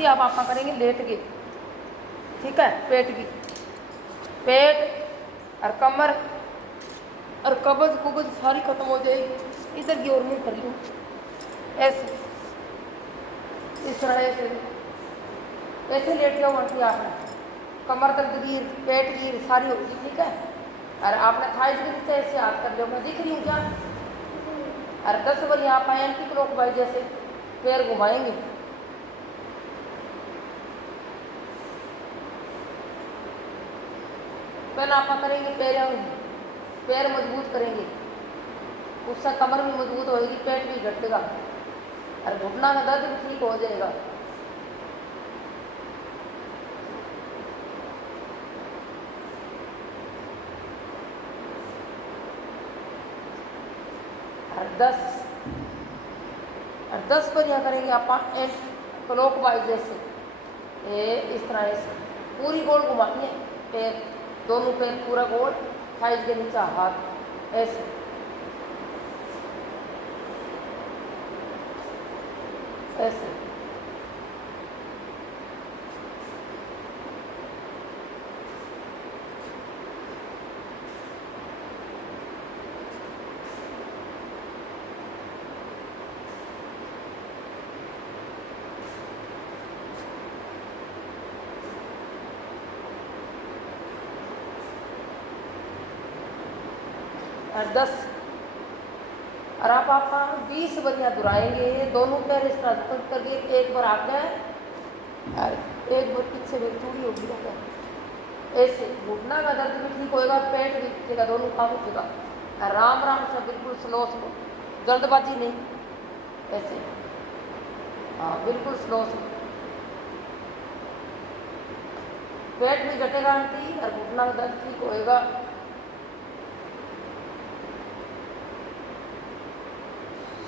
करती। अब आप करेंगे लेट के, ठीक है। पेट की, पेट और कमर और कब्ज कुब्ज सारी खत्म हो जाएगी। इधर की ओर मुंह कर लूँ ऐसे, इस तरह ऐसे ऐसे लेट जाओ आंटी। आपने कमर दर्द गिर, पेट गिर सारी होगी, ठीक है। और आपने थाई के नीचे ऐसे हाथ कर लो, मैं दिख रही हूँ क्या। और 10 बार यहाँ पाए एंटी क्लॉक वाइज जैसे पैर घुमाएंगे। पहले आप करेंगे पैर मजबूत करेंगे, उससे कमर भी मजबूत होएगी, पेट भी घटेगा और घुटना का दर्द भी ठीक हो जाएगा। और 10 पर यहाँ करेंगे आप क्लॉक वाइज जैसे इस तरह ऐसे पूरी गोल घुमानी है। पैर, दोनों पैर पूरा गोल, थाइज के नीचे हाथ ऐसे ऐसे। और 10 और आप 20 बरियाँ दुराएंगे। दोनों पैर इस तरह करके, एक बार आगे और एक बार पीछे में चूड़ी होगी ना ऐसे। घुटना का दर्द भी ठीक होएगा, पेट भी उठेगा, दोनों काम उठेगा। आराम आराम से बिल्कुल स्लो स्लो, जल्दबाजी नहीं, ऐसे। हाँ बिल्कुल स्लो स्लो, पेट भी घटेगा आंटी और घुटना का दर्द ठीक होएगा।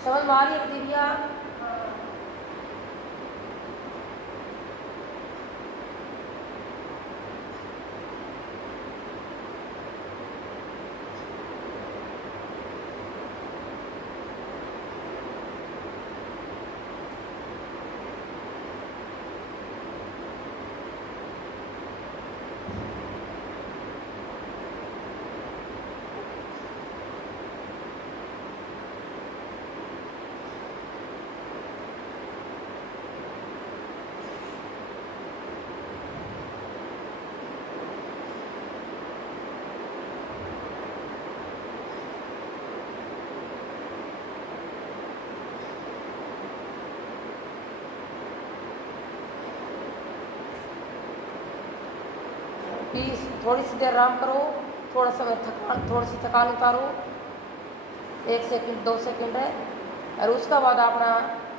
समझ में आ रही है दीदिया। प्लीज थोड़ी सी देर आराम करो, थोड़ा समय थोड़ी सी थकान उतारो, 1 सेकंड 2 सेकंड है। और उसका बाद अपना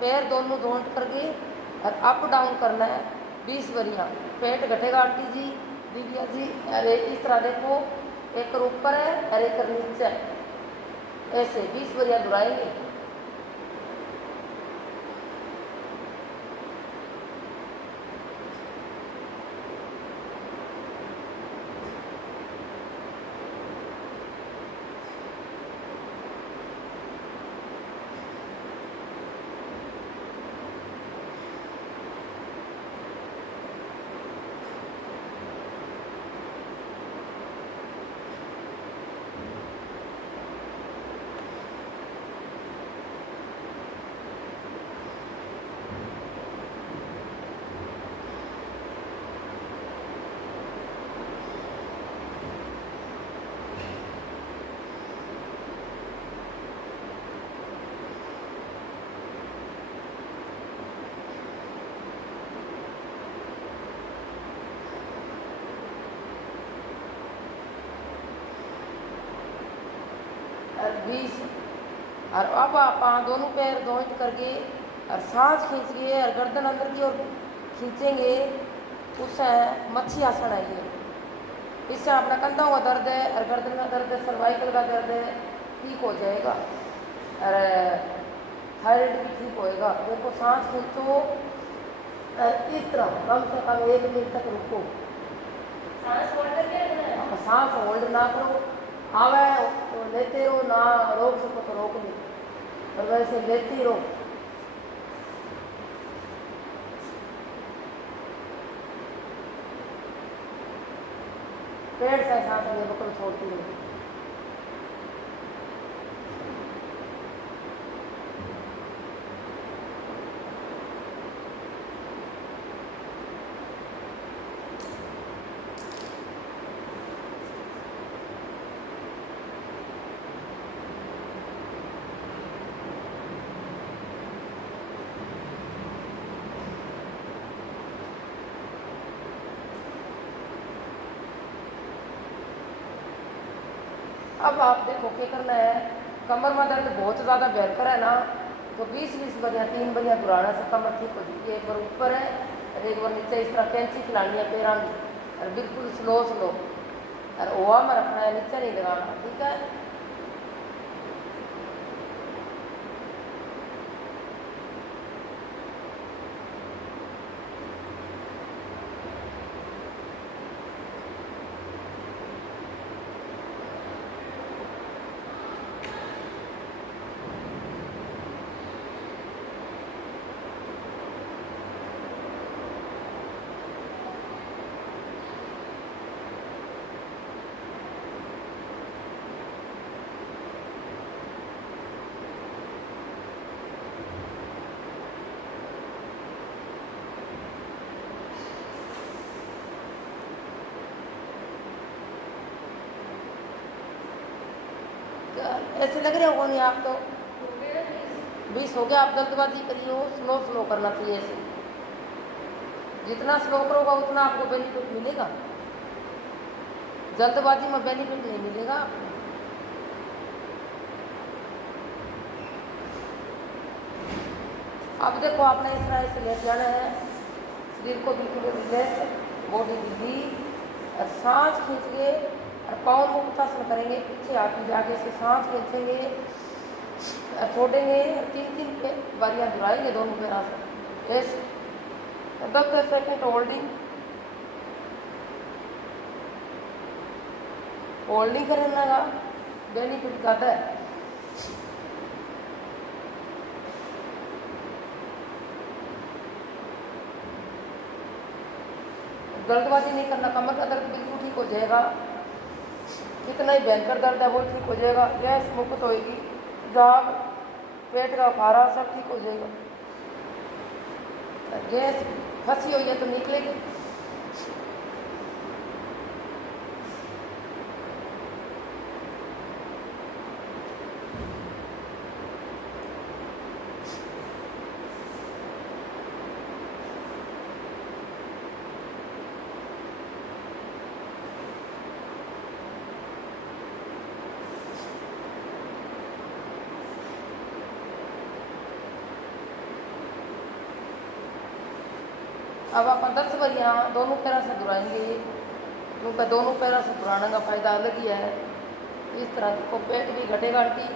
पैर दोनों जोंट करके और अप डाउन करना है 20 बरियाँ। पेट घटेगा आंटी जी, दीदिया जी। अरे इस तरह देखो, एक ऊपर है और एक नीचे है, ऐसे 20 बरियाँ दुराएंगे। और 20 और अब आप दोनों पैर जॉइंट करके और सांस खींच के और गर्दन अंदर की ओर खींचेंगे, उससे मच्छी आसन आइए। इससे अपना कंधों का दर्द है और गर्दन का दर्द है, सर्वाइकल का दर्द है, ठीक हो जाएगा। और थायराइड भी ठीक होएगा। देखो सांस खींचो इस तरह कम से कम 1 मिनट तक रुको। सांस होल्ड करके रखना है। सांस होल्ड ना करो, आवे तो लेते रहो, ना रोक सको तो रोक नहीं, और वैसे लेते रहो। पेड़ से सांस में बकल छोड़ती है। अब आप देखो क्या करना है, कमर में दर्द बहुत ज़्यादा भयंकर है ना, तो 20-20 बजे 3 बजे दुराना से कमर ठीक हो जाती है। एक बार ऊपर है और एक बार नीचे, इस तरह कैंची खिलानी है पैरों में और बिल्कुल स्लो स्लो, और ओवा में रखना है, नीचे नहीं लगाना, ठीक है। ऐसे लग रहे हो नहीं आप तो 20 हो गया। आप जल्दबाजी करिए हो, स्लो स्लो करना चाहिए ऐसे, जितना स्लो करोगा उतना आपको बेनिफिट मिलेगा, जल्दबाजी में बेनिफिट नहीं मिलेगा आपको। अब देखो आपने इस तरह से लेट जाना है, शरीर को बिल्कुल रिलैक्स, बॉडी ढीली, और सांस खींच के और पाँव को उत्तासन करेंगे, पीछे हाथ में आगे से सांस खींचेंगे और छोड़ेंगे, 3-3 बारियां दोहराएंगे दोनों पैरों से ऐसे, 10 सेकेंड होल्डिंग करने का बेनिफिट ज़्यादा है। जल्दबाजी नहीं करना, कमर का दर्द बिल्कुल ठीक हो जाएगा, कितना ही भयंकर दर्द है वो ठीक हो जाएगा, गैस मुक्त होएगी, जाग, पेट का फारा सब ठीक हो जाएगा, गैस फंसी हुई है तो निकलेगी। अब आप 10 बारियाँ दोनों पैरों से दुराएंगे, क्योंकि दोनों पैरों से दुराने का फायदा अलग ही है। इस तरह को पेट भी घटेगा, आंटी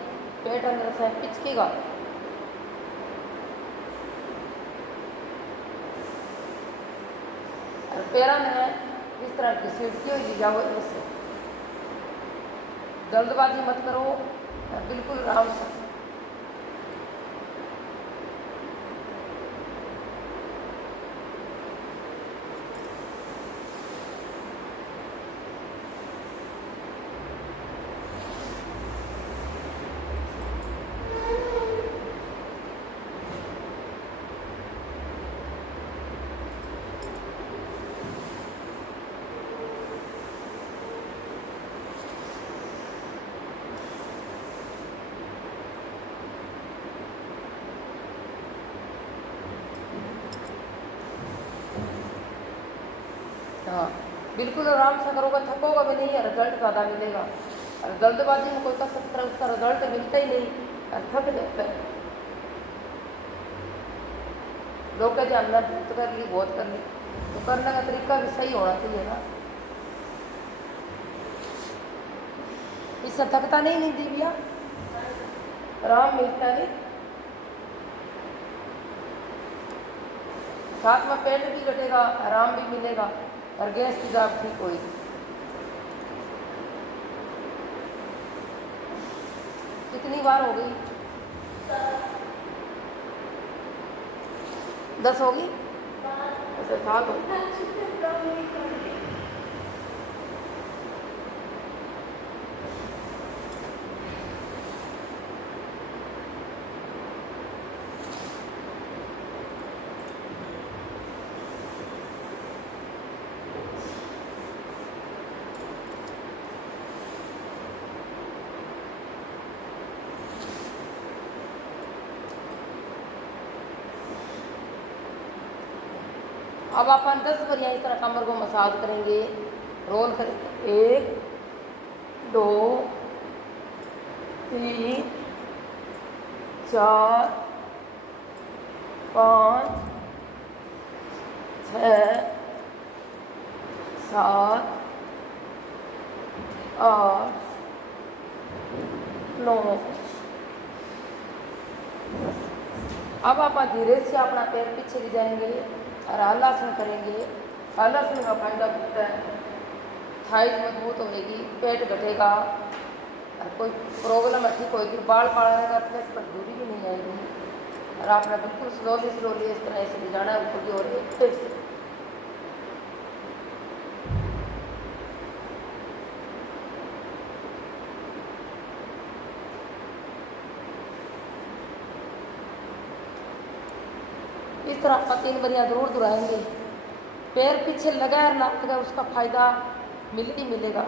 पेट अंदर से पिचकेगा, और पैरों में इस तरह की सीढ़ी हुई जाओ, इससे जल्दबाजी मत करो, बिल्कुल आराम से। हाँ बिल्कुल आराम से करोगे, थकोगा भी नहीं, रिजल्ट ज़्यादा मिलेगा। और जल्दबाजी में कोई कर सकता है, उसका रिजल्ट मिलता ही नहीं, और थक जाता है। लोग कहते हैं हमने बहुत कर ली, बहुत कर ली, तो करने का तरीका भी सही होना चाहिए ना। इससे थकता नहीं दी भैया, आराम मिलता नहीं, साथ में पेट भी घटेगा, आराम भी मिलेगा, और गैस की जाग ठीक होगी। कितनी बार हो गई? 10 होगी, ऐसे 7 होगी। अब अपन 10 बार इस तरह कमर को मसाज करेंगे, रोल करेंगे। 1 2 3 4 5 6 7 8 9। अब आप धीरे से अपना पैर पीछे ले जाएंगे और हलासन करेंगे। हलासन का फायदा होता है, थाई मजबूत होगी, पेट घटेगा और कोई प्रॉब्लम है ठीक होगी, बाल पड़ेगा, प्लस पर दूरी भी नहीं आएगी। और आपने बिल्कुल स्लोली स्लोली इस तरह से ले जाना है ऊपर की ओर फिर से। इस तरह आप 3 बार जरूर दोहराएंगे। पैर पीछे लगा और ना लगा उसका फायदा मिल ही मिलेगा।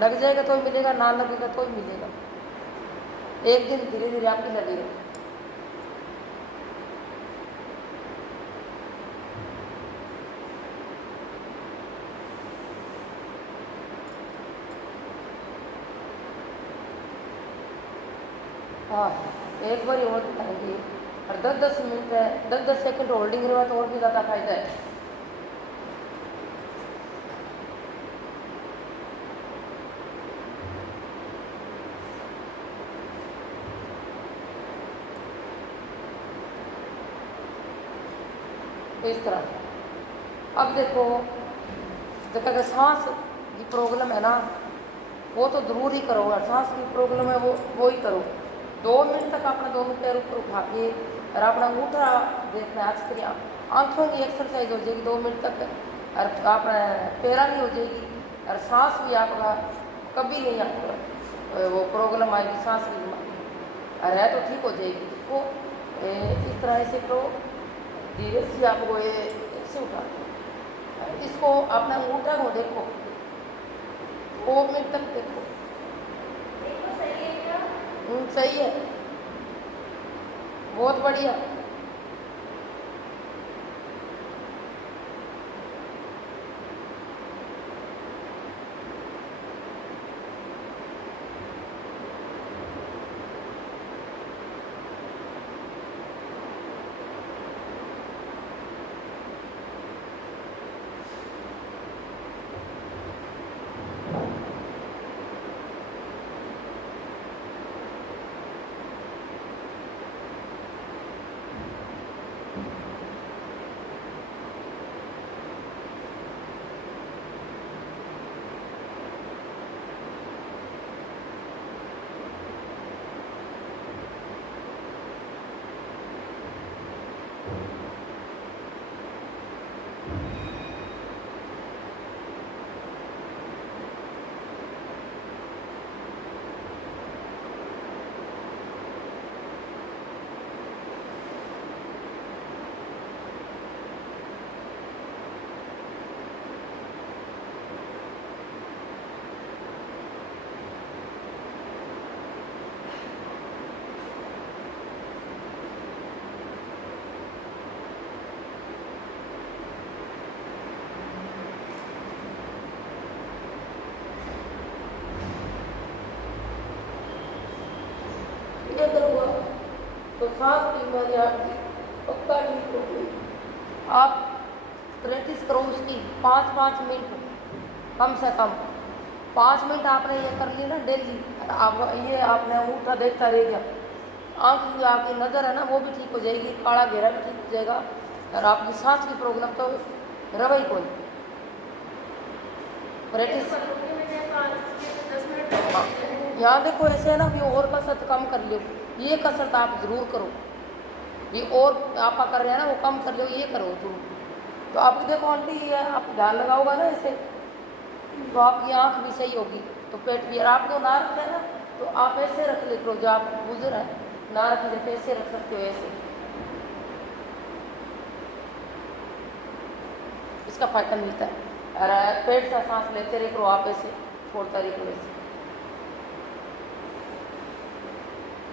लग जाएगा तो ही मिलेगा, ना लगेगा तो ही मिलेगा। एक दिन धीरे धीरे आपकी लगेगा। हाँ, एक बार और दिखाएंगे और 10-10 मिनट है, 10-10 सेकंड होल्डिंग रहा तो और भी ज़्यादा फायदा है। इस तरह अब देखो, जब तक सांस की प्रॉब्लम है ना वो तो जरूर ही करो, और सांस की प्रॉब्लम है वो ही करो। 2 मिनट तक अपना दोनों पैर ऊपर उठा के और अपना अंगूठा देखना है अच्छी तरह। आंखों की एक्सरसाइज हो जाएगी 2 मिनट तक, और अपना पैरा भी हो जाएगी और सांस भी आपका कभी नहीं आपका वो प्रॉब्लम आएगी सांस की बीमारी, और है तो ठीक हो जाएगी। वो इस तरह से करो, धीरे से आपको ये ऐसे उठा इसको अपना अंगूठा को देखो, 2 मिनट तक देखो। सही है, बहुत बढ़िया। अगर हुआ तो सांस की बीमारी आपकी पक्का ठीक हो गई। आप प्रैक्टिस करो उसकी 5-5 मिनट, कम से कम 5 मिनट आपने ये कर ली ना डेली, आप ये आपने अंगूठा देखता रह गया, आँख की आपकी नज़र है ना वो भी ठीक हो जाएगी, काला घेरा भी ठीक हो जाएगा, और आपकी सांस की प्रॉब्लम तो रवा ही कोई। प्रैक्टिस यहाँ देखो ऐसे है ना, भी और कसरत कम कर लो, ये कसरत आप ज़रूर करो। ये और आप कर रहे हैं ना वो कम कर लो, ये करो जरूर। तो आपकी देखो आंटी ये आप ध्यान लगाओगा ना ऐसे, तो आपकी आँख भी सही होगी, तो पेट भी। और आप जो ना रखते हैं ना तो आप ऐसे रख ले करो, जो आप बुजुर्ग हैं ना रख लेते ऐसे रख सकते हो, ऐसे। इसका फायदा मिलता है। और पेट से सांस लेते रहे करो आप, ऐसे छोड़ता रहे करो ऐसे,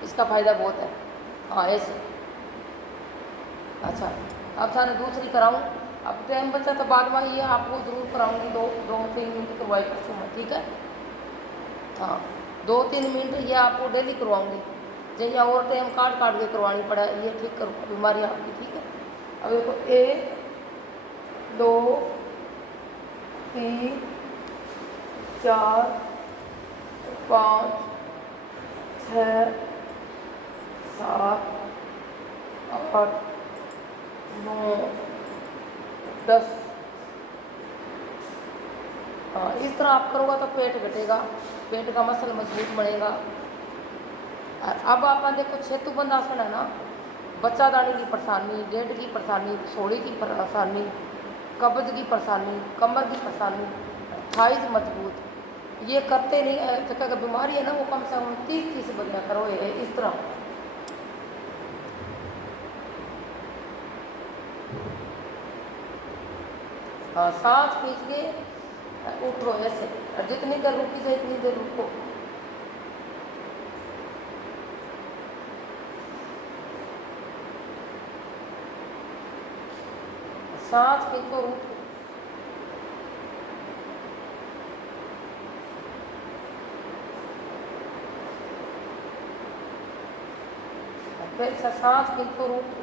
इसका फायदा बहुत है। हाँ ऐसे। अच्छा अब थाने दूसरी कराऊं, अब टाइम बचा तो बाद में ये आपको जरूर कराऊंगी, 2-3 मिनट करवाई परसों में, ठीक है। हाँ, 2-3 मिनट ये आपको डेली करवाऊंगी, जैसे और टाइम काट काट के करवानी पड़ा, ये ठीक करूँगा बीमारी आपकी, ठीक है। अब देखो 1, 2, 3, 4, 5, 6, 7, 8, 9, 10। हाँ, इस तरह आप करोगे तो पेट घटेगा, पेट का मसल मजबूत बनेगा। और अब आप देखो सेतुबंध आसन है ना, बच्चादानी की परेशानी, डेट की परेशानी, सोड़ी की परेशानी, कब्ज की परेशानी, कमर की परेशानी, थाइज मजबूत, ये करते नहीं जगह बीमारी है ना, वो कम से कम 30 बंदा करो ये इस तरह। हाँ, सांस खींच के उठो ऐसे, और जितनी देर रुकी जाए इतनी देर रुको। सांस खींचो, उठो। फिर से सांस खींचो, उठो।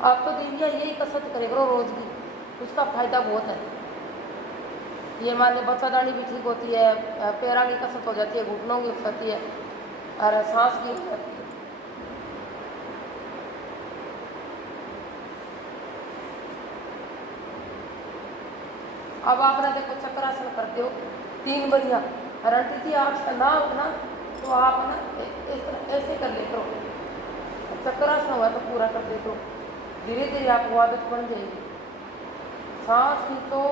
आप तो दीदिया यही कसरत करे करो रोज की, उसका फायदा बहुत है। ये मान लो बच्चादानी भी ठीक होती है, पैरों की कसरत हो जाती है, घुटनों की होती है, और सांस की हो जाती है। अब आपने देखो चक्रासन करते हो 3 बढ़िया रंटी थी, आप ना उठना तो आप ना ऐसे कर लेते हो, चक्रासन हुआ तो पूरा कर देते हो, धीरे धीरे आपको आदत बन जाएगी। सांस खींचो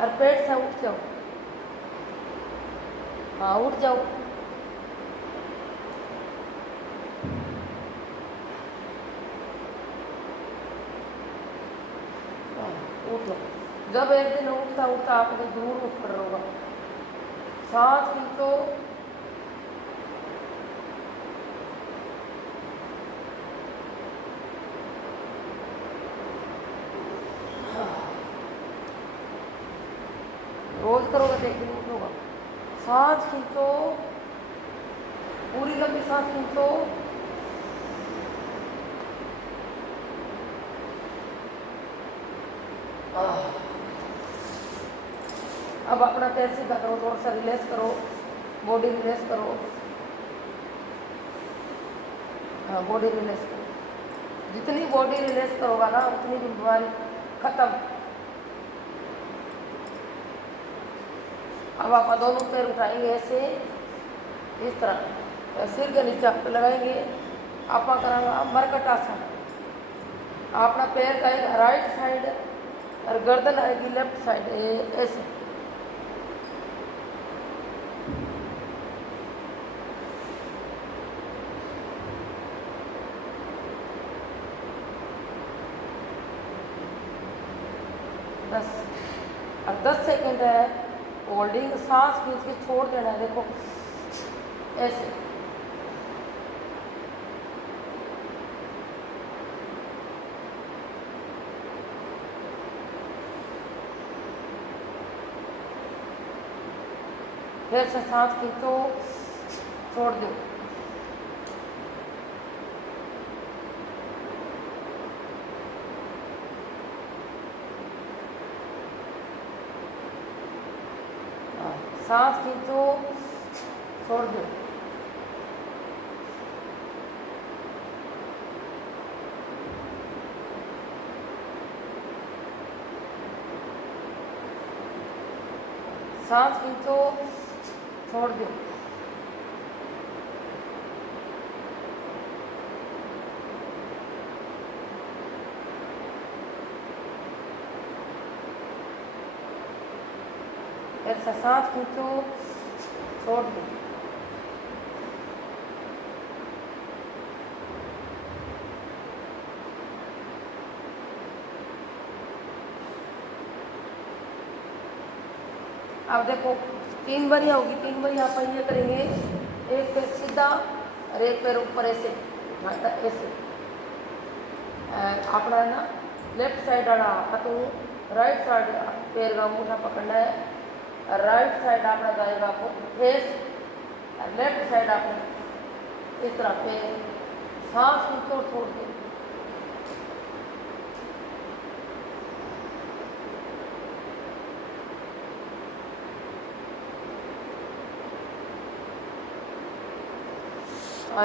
और पेट से उठ जाओ। हाँ, उठ जाओ। उठ लो। जब एक दिन उठता उठता आपको जरूर उठ कर होगा। सांस खींचो, रोज करोगे तो एक दिन उठ होगा। सांस खींचो, पूरी लंबी सांस खींचो, अब अपना पैर सीधा करो, थोड़ा सा रिलैक्स करो, बॉडी रिलैक्स करो। हाँ, बॉडी रिलैक्स करो, जितनी बॉडी रिलैक्स करोगा ना उतनी बीमारी खत्म। अब आप दोनों पैर उठाएंगे ऐसे, इस तरह सिर के नीचे हाथ लगाएंगे, आप कराएंगे मरकट आसन। अपना पैर का एक राइट साइड और गर्दन आएगी लेफ्ट साइड, ऐसे। और 10 सेकंड है होल्डिंग, सांस खींच के छोड़ देना है, देखो ऐसे। फिर से सांस खींचो, छोड़ दो। सांस खींचो, छोड़ दो। सांस खींचो, छोड़ दो। फिर से सांस खींचो, छोड़ दो। अब देखो 3 बारी होगी, 3 बारी आप ये करेंगे, एक पैर सीधा और एक पैर ऊपर ऐसे उठाता, ऐसे अपना है ना लेफ्ट साइड वाला तो राइट साइड पैर का अंगूठा पकड़ना है, और राइट साइड अपना जाएगा आपको फेस, और लेफ्ट साइड आपने इस तरह पैर, सांस को छोड़ दे।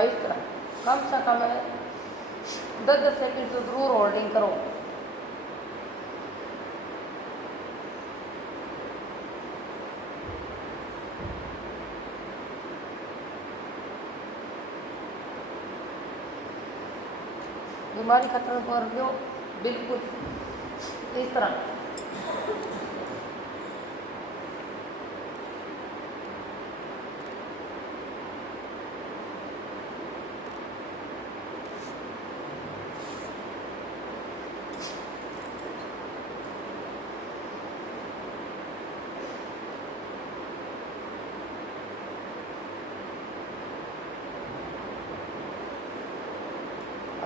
इस तरह कम से कम 10-10 सेकंड तो जरूर होल्डिंग करो। बीमारी खत्म कर लो बिल्कुल इस तरह।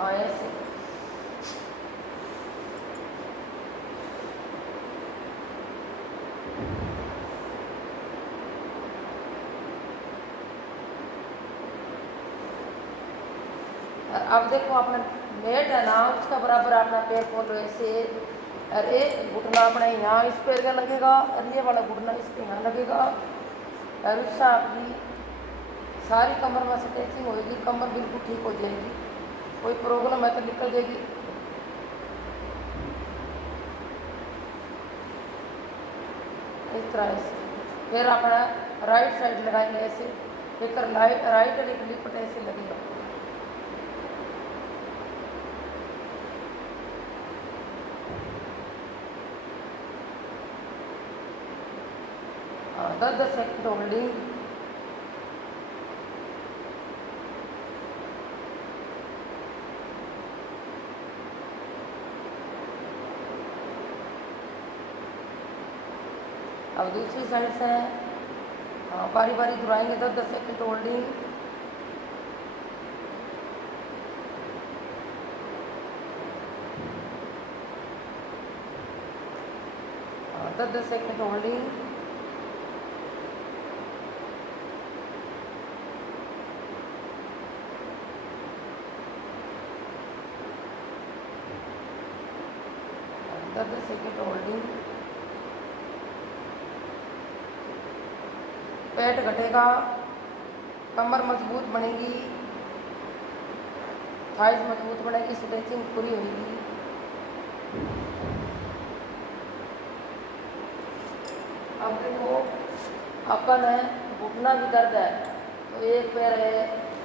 ऐसे अब देखो अपना मेट है ना, उसका बराबर अपना पैर खोलो ऐसे, और एक घुटना अपना यहाँ इस पैर का लगेगा, और ये वाला घुटना इस पे यहाँ लगेगा, और उससे आपकी सारी कमर में स्ट्रेचिंग होगी, कमर बिल्कुल ठीक हो जाएगी, कोई प्रॉब्लम है तो निकल जाएगी। इस तरह से फिर अपना राइट साइड लगाएंगे ऐसे, एक राइट और एक लिपट ऐसे लगेगा। हाँ 10-10 सेकंड होल्डिंग। अब दूसरी साइड से बारी बारी घुराएंगे, 10-10 सेकंड होल्डिंग। हाँ 10-10 सेकंड होल्डिंग। दस सेकंड होल्डिंग। पेट घटेगा, कमर मजबूत बनेगी, थाइस मजबूत बनेगी, स्ट्रेचिंग पूरी होगी। अब देखो अपन है घुटना भी दर्द है, तो एक पैर है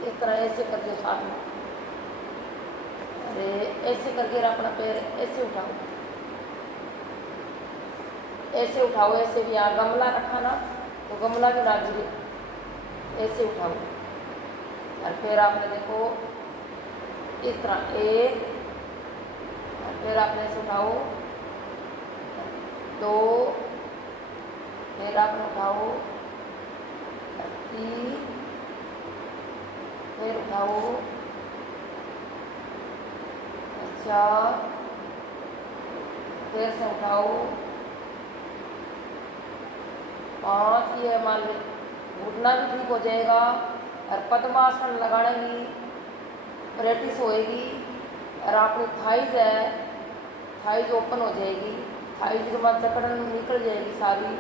इस तरह ऐसे करके साथ में, अरे ऐसे करके अपना पैर ऐसे उठाओ, ऐसे उठाओ, ऐसे भी। यहाँ गमला रखा ना, तो गमला भी ना गिरे, ऐसे उठाओ, और फिर आपने देखो इस तरह एक, और फिर आपने ऐसे उठाओ 2, फिर आपने उठाओ 3, फिर उठाओ 4, फिर से उठाओ 5। ये मान लो घुटना भी ठीक हो जाएगा, और पद्मासन लगाने की प्रैक्टिस होएगी, और आपकी थाइज है, थाइज ओपन हो जाएगी, थाइज के बाद जकड़न निकल जाएगी सारी,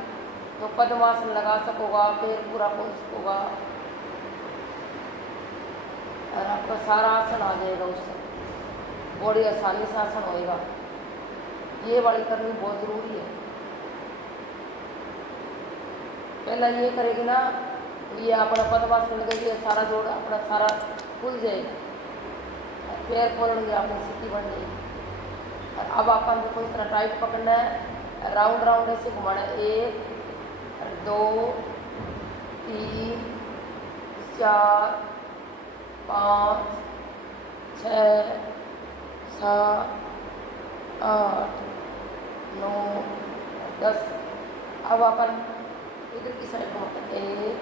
तो पद्मासन लगा सकोगा, पैर पूरा खोल सकोगा, और आपका सारा आसन आ जाएगा, उससे बॉडी आसानी से आसन होएगा। ये वाली करनी बहुत ज़रूरी है। पहला ये करेगी ना, ये अपना पद्मासन लगेगी, ये सारा जोड़ अपना सारा खुल जाएगा, पैर खोलेंगे अपनी सीटी बन जाएगी। और अब अपन को इस तरह टाइट पकड़ना है, राउंड राउंड ऐसे घुमाना है, 1 2 3 4 5 6 7 8 9 10। अब अपन इधर की साइड घुमाते हैं, 1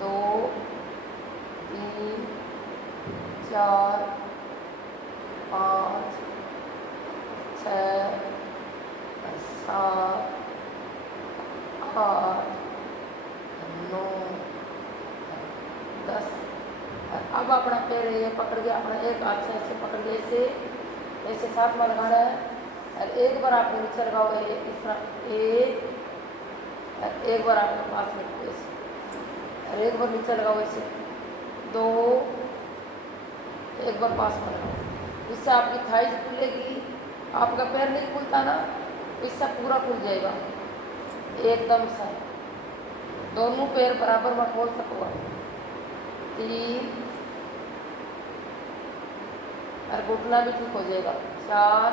2 3 4 5 6 7 8 9 10। अब अपना पैर ये पकड़ के अपना एक हाथ से ऐसे पकड़ के ऐसे ऐसे साथ में लगाना है। और एक बार आप नीचे लगाओ इस तरह, एक बार आपके पास में ऐसे, और एक बार नीचे लगाओ ऐसे, 2, एक बार पास में लगाओ। इससे आपकी थाइज खुलेगी, आपका पैर नहीं खुलता ना, इससे पूरा खुल जाएगा एकदम से। दोनों पैर बराबर में खोल सको, 3, और घुटना भी ठीक हो जाएगा, 4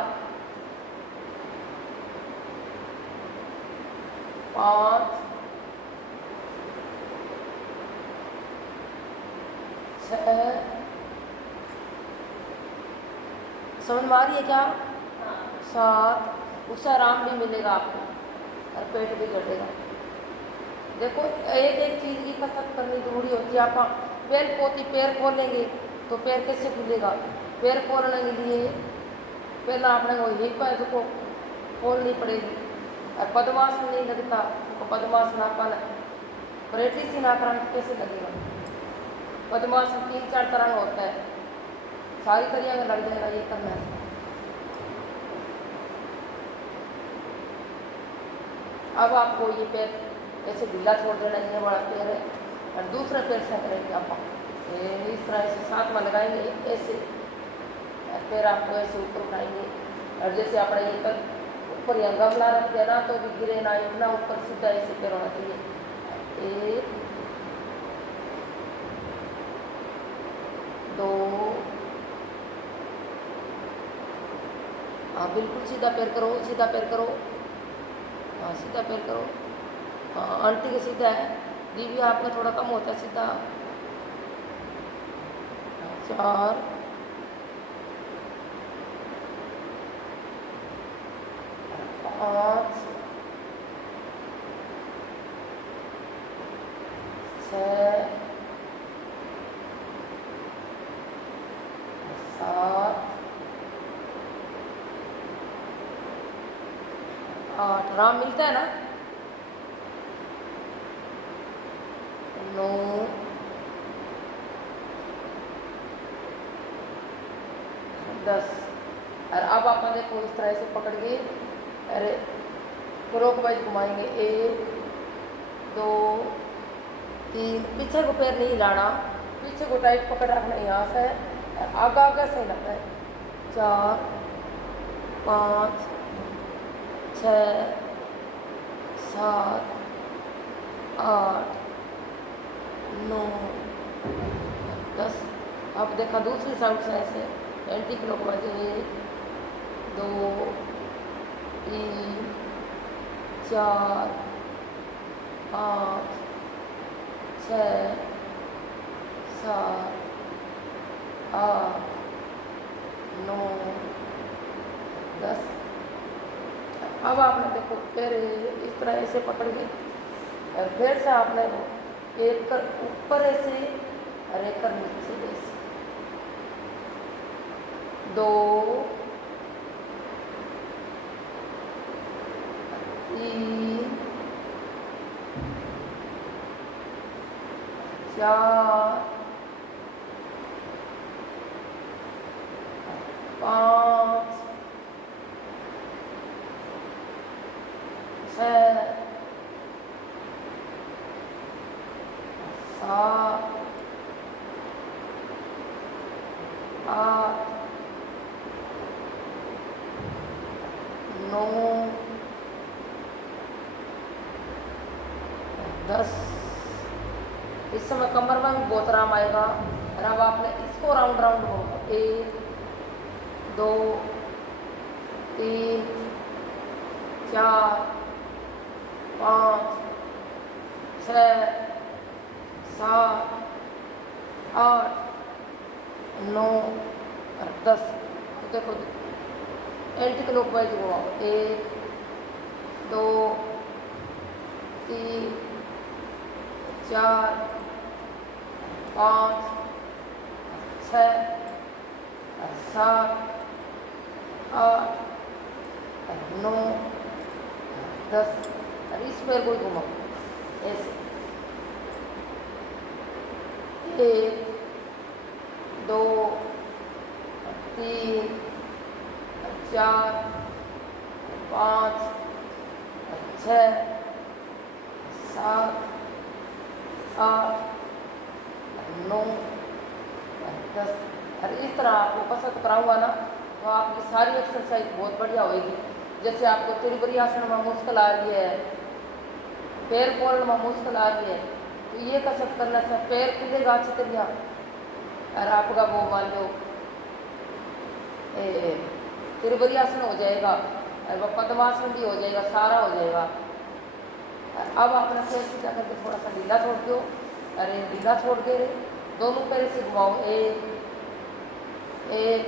5 6। समझ में आ रही है क्या? 7। उससे आराम भी मिलेगा आपको और पेट भी घटेगा। देखो एक एक चीज़ की कसरत करनी जरूरी होती है। आप पैर खोलेंगे तो पैर कैसे खुलेगा? पैर खोलने के लिए पहला आपने वो हिप है तो खोलनी पड़ेगी, और पद्मासन नहीं लगता तो पद्मासन अपन प्रैक्टिस ही ना करें तो कैसे लगेगा? पद्मासन 3-4 तरह का होता है, सारी तरीके में लग जाएगा ये करना है। अब आपको ये पैर ऐसे ढीला छोड़ देना, ये बड़ा पैर है, और दूसरे पैर से करेंगे आप इस तरह से साथ में लगाएंगे ऐसे, पैर आपको ऐसे ऊपर उठाएंगे, और जैसे अपने ये तक ऊपर या गमला रख देना तो भी गिरे ना, इतना ऊपर सीधा ऐसे पैर होना चाहिए। 1 2। हाँ बिल्कुल सीधा पैर करो, सीधा पैर करो, हाँ सीधा पैर करो, हाँ आंटी के सीधा है, दीवी आपका थोड़ा कम होता है सीधा। 4 5 6 7 8। आराम मिलता है ना? 9 10। और अब आप देखो इस तरह से पकड़ के, अरे क्लॉकवाइज घुमाएंगे, 1 2 3। पीछे को पैर नहीं हिलाना, पीछे को टाइट पकड़ रखना यहाँ से, और आगे आगे से हिलाना है। 4 5 6 7 8 9 10। अब देखा दूसरी साइड से ऐसे एंटी क्लॉकवाइज, 1 2 3 4 5 6 7 8 9 10। अब आपने देखो पैर इस तरह ऐसे पकड़ के, और फिर से आपने एक कर ऊपर ऐसे और एक कर नीचे ऐसे, 2 3 4 5 6 7 8 9 10। इस समय कमर में भी बहुत आराम आएगा। और अब आपने इसको राउंड राउंड होगा, 1 2 3 4 5 6 7 8 9 और 10। तो देखो एंटी क्लॉकवाइज घुमाओ, 1 2 3 4 5 6 7 8 9 10। और इस पैर को घुमाओ ऐसे, 1 2 3 4 5 6 7 8 9 10। और इस तरह आपको कसरत कराऊंगा ना तो आपकी सारी एक्सरसाइज बहुत बढ़िया होएगी। जैसे आपको त्रिभुरी आसन में मुश्किल आ रही है, पैर खोलने में मुश्किल आ रही है, तो ये कसरत करने से पैर खुलेगा अच्छी तरह और आपका वो मान लो त्रिभुरी आसन हो जाएगा और वह पद्मासन भी हो जाएगा, सारा हो जाएगा। अब आपने पैर सीधा करके थोड़ा सा ढीला छोड़ दो। अरे ढीला छोड़ के दोनों पैर से घुमाओ, 1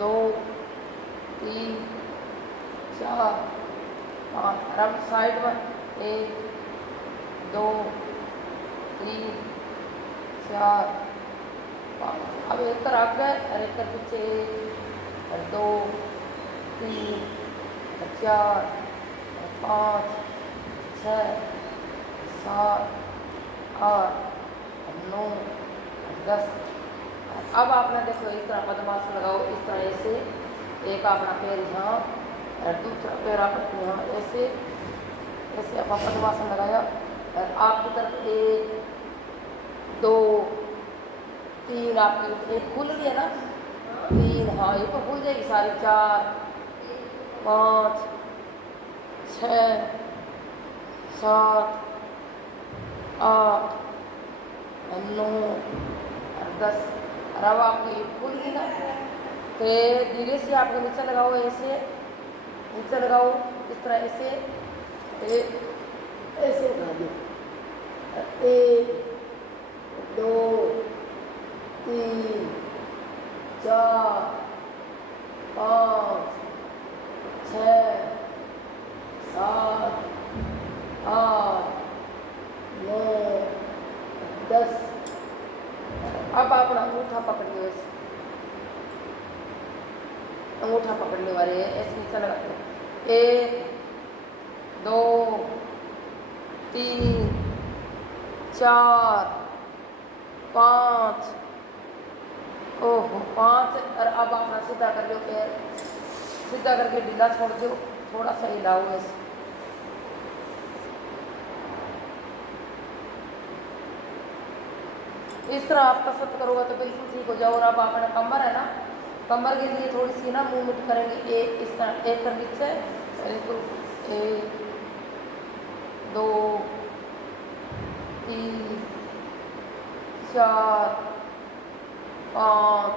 2 3 4 5। और अब साइड में 1 2 3 4 5। अब एक तरह आगे और एक तरह पीछे, 1 2 3 4 5 6 7 8 9 10। अब आपने देखो इस तरह पद्मासन लगाओ, इस तरह ऐसे एक अपना पैर यहाँ और दूसरा पैर आपने यहाँ ऐसे ऐसे अपना पद्मासन लगाया। और आपकी तरफ 1 2 3 आपकी एक खुल रही है ना, 3, हाँ ये तो खुल जाएगी सारी, 4 5 6 7 8 9 10। और अब आपकी खुल गई ना, तो धीरे से आपको नीचे लगाओ, ऐसे नीचे लगाओ इस तरह, ऐसे ऐसे उठा दो, 1 2 3 4 5 6 7 8 9 10। अब अपना अंगूठा पकड़ लो, ऐसे अंगूठा पकड़ने वाले ऐसे नीचे लगा दो, 1 2 3 4 5 ओहो 5। और अब अपना सीधा कर लो, पैर सीधा करके ढीला छोड़ दो, थोड़ा सा हिलाओ ऐसे। इस तरह आप कसरत करोगे तो बिल्कुल ठीक हो जाओ। और अब आपने कमर है ना, कमर के लिए थोड़ी सी ना मूवमेंट करेंगे, एक इस तरह, एक कर नीचे, 1 2 3 4 5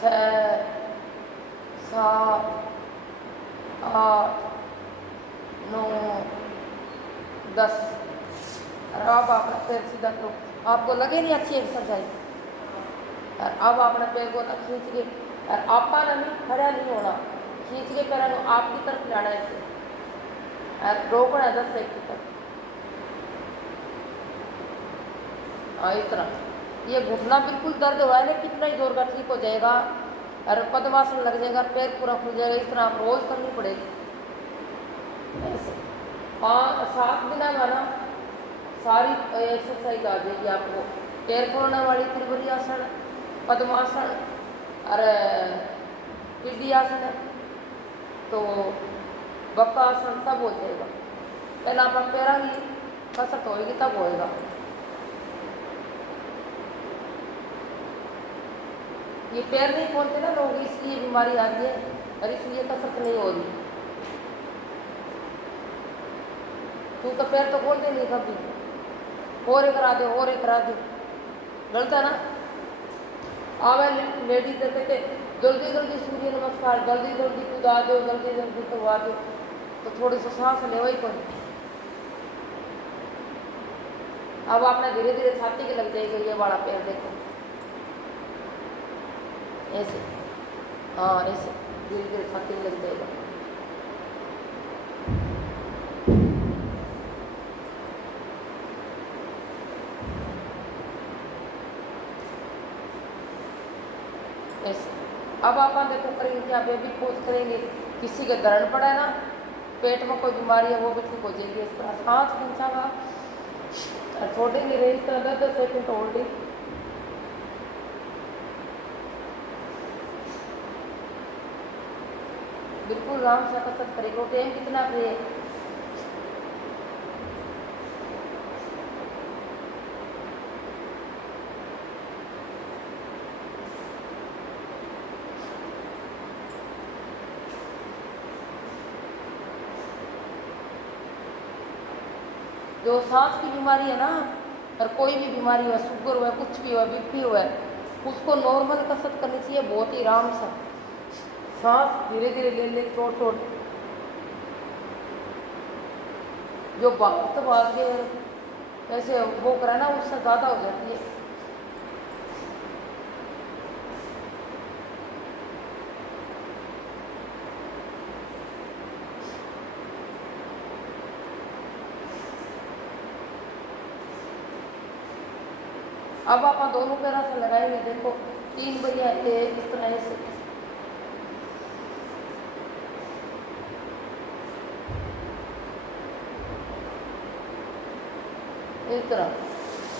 6 7 8 9 10। और अब आपने पैर सीधा करो, आपको लगे नहीं अच्छी एक्सरसाइज। और अब आपने पैर को ना खींच के, और आपा नहीं खड़ा नहीं होना, खींच के पैर को आपकी तरफ लाना है इसे, और रोकना है 10 सेकंड तक। इस तरह ये घुटना बिल्कुल दर्द हो रहा है ना, कितना ही जोर का ठीक हो जाएगा और पद्मासन लग जाएगा, पैर पूरा खुल जाएगा। इस तरह आप रोज करनी पड़ेगी ऐसे 5-7 दिन का ना, सारी एक्सरसाइज आ जाएगी आपको। पैर खोलने वाली त्रिभुरी आसन, पद्मासन और टिड्डी आसन, तो वक्रासन सब हो जाएगा। पहले आप पैरों की कसरत होएगी तब होएगा। ये पैर नहीं खोलते ना लोग, इसलिए बीमारी आ रही है और इसलिए कसरत नहीं हो रही। तू तो पैर तो खोलते नहीं कभी, और एक करा दे और एक करा दे, गलत है ना। आवे लेडीज कहते जल्दी जल्दी सूर्य नमस्कार, जल्दी जल्दी कूदा दो, जल्दी जल्दी करवा दो, तो थोड़ी सी सांस ले वही कोई। अब आपने धीरे धीरे छाती के लग जाएगा ये वाला पैर, देखो ऐसे, हाँ ऐसे धीरे धीरे छाती में लग जाएगा। ऐसे अब आप देखो करेंगे क्या, बेबी पोज करेंगे, किसी का दर्द पड़ा है ना, पेट में कोई बीमारी है वो भी ठीक हो जाएगी। इस तरह सांस खींचागा और छोड़ेंगे, रेंज का 10 सेकंड होल्डिंग। बिल्कुल आराम से कसरत करेंगे। टाइम कितना करे, जो सांस की बीमारी है ना, और कोई भी बीमारी हो, शुगर हो, कुछ भी हो, बीपी हो, उसको नॉर्मल कसरत करनी चाहिए, बहुत ही आराम से, सांस धीरे धीरे ले ले, छोड़ छोड़। जो वक्त भाग के ऐसे वो करा ना, उससे ज़्यादा हो जाती है। अब आप दोनों पैरों से लगाएंगे, देखो 3 बढ़िया इस तरह से, इस तरह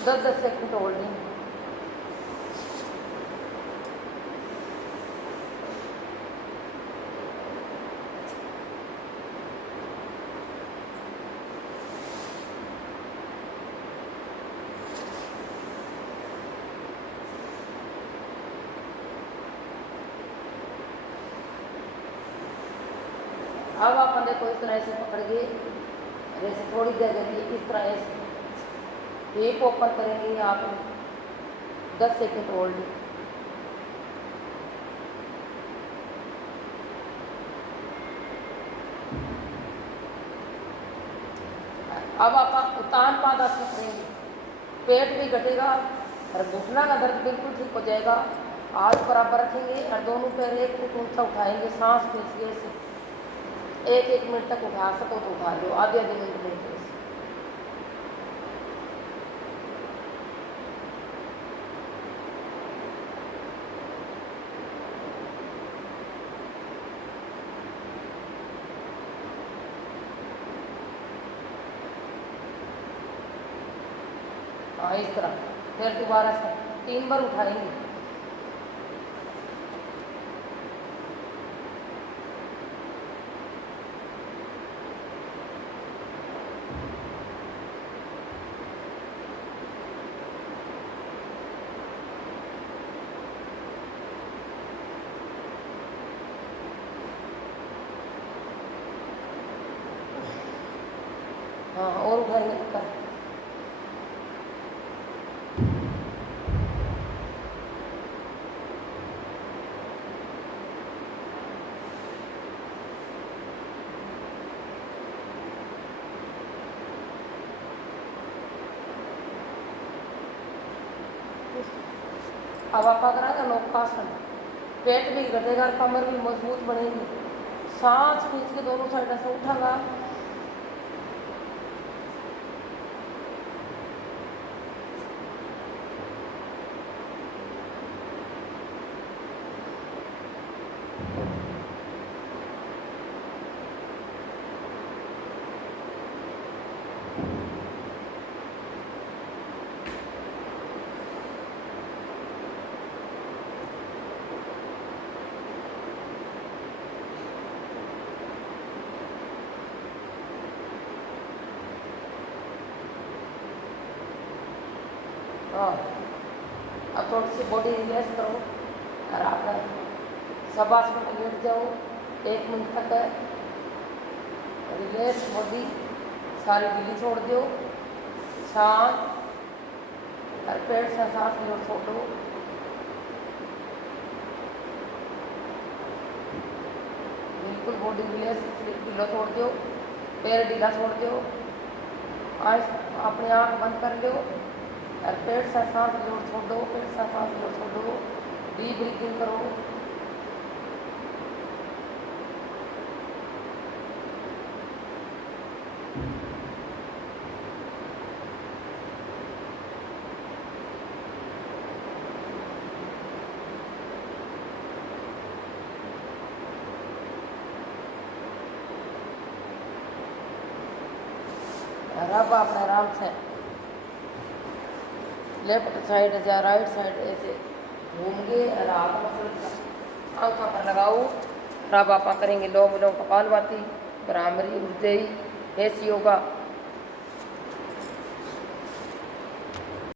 10-10 सेकंड होल्डिंग। अब आप देखो इस तरह से पकड़ के, जैसे थोड़ी देर के लिए इस तरह से एक ओपन करेंगे, आप 10 सेकंड होल्ड। अब आप उतान पादासन करेंगे, पेट भी घटेगा और घुटना का दर्द बिल्कुल ठीक हो जाएगा। हाथ बराबर रखेंगे और दोनों पैर एक फुट ऊंचा उठाएंगे, सांस खींचिए से 1-1 मिनट तक उठा सको तो उठा लो, आधे मिनट में। हाँ इस तरह, फिर दोबारा से 3 बार उठाएंगे। हाँ और उठाएंगे ऊपर। अब आप करेंगे नौकासन, पेट भी घटेगा, कमर भी मजबूत बनेगी। सांस खींच के दोनों साइड से उठागा। हाँ अब थोड़ी सी बॉडी रिलैक्स करो और आप शवासन में लेट जाओ 1 मिनट तक, रिलैक्स बॉडी, सारी ढीली छोड़ दो, सांस और पेट से सांस लो, छोड़ दो। बिल्कुल बॉडी ढीला छोड़ दो, पैर ढीला छोड़ दो, अपने आँख बंद कर लो और पेट से सांस लो, छोड़ दो, पेट से सांस लो, छोड़ दो। डीप ब्रीथिंग करो। और अब आप आराम से लेफ्ट साइड या राइट साइड ऐसे घूमगे और हाथ मसल आंखों पर लगाओ। और अब आप करेंगे लोम विलोम कपालभाति, भ्रामरी, उज्जयी, हेस योगा।